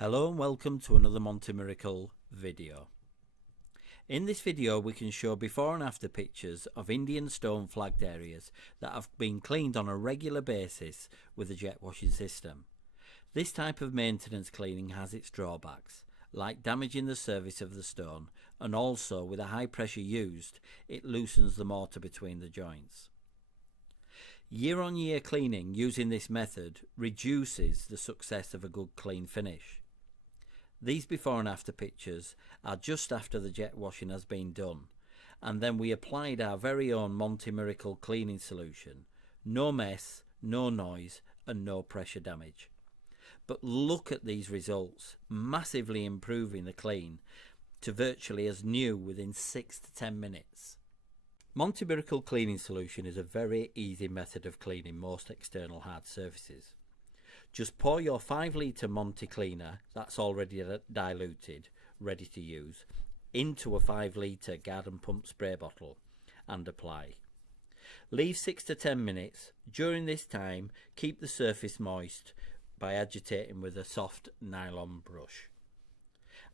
Hello and welcome to another Monty Miracle video. In this video we can show before and after pictures of Indian stone flagged areas that have been cleaned on a regular basis with a jet washing system. This type of maintenance cleaning has its drawbacks, like damaging the surface of the stone, and also with a high pressure used it loosens the mortar between the joints. Year-on-year cleaning using this method reduces the success of a good clean finish. These before and after pictures are just after the jet washing has been done, and then we applied our very own Monty Miracle cleaning solution. No mess, no noise and no pressure damage. But look at these results, massively improving the clean to virtually as new within 6 to 10 minutes. Monty Miracle cleaning solution is a very easy method of cleaning most external hard surfaces. Just pour your 5 litre Monty cleaner, that's already diluted, ready to use, into a 5 litre garden pump spray bottle and apply. Leave 6 to 10 minutes. During this time, keep the surface moist by agitating with a soft nylon brush.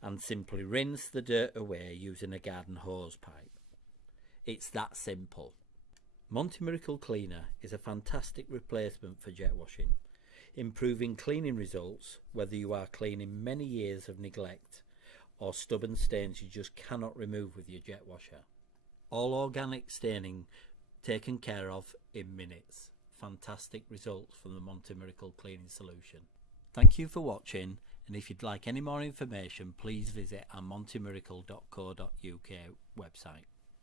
And simply rinse the dirt away using a garden hose pipe. It's that simple. Monty Miracle Cleaner is a fantastic replacement for jet washing, improving cleaning results whether you are cleaning many years of neglect or stubborn stains you just cannot remove with your jet washer. All organic staining taken care of in minutes. Fantastic results from the Monty Miracle cleaning solution. Thank you for watching, and if you'd like any more information please visit our montymiracle.co.uk website.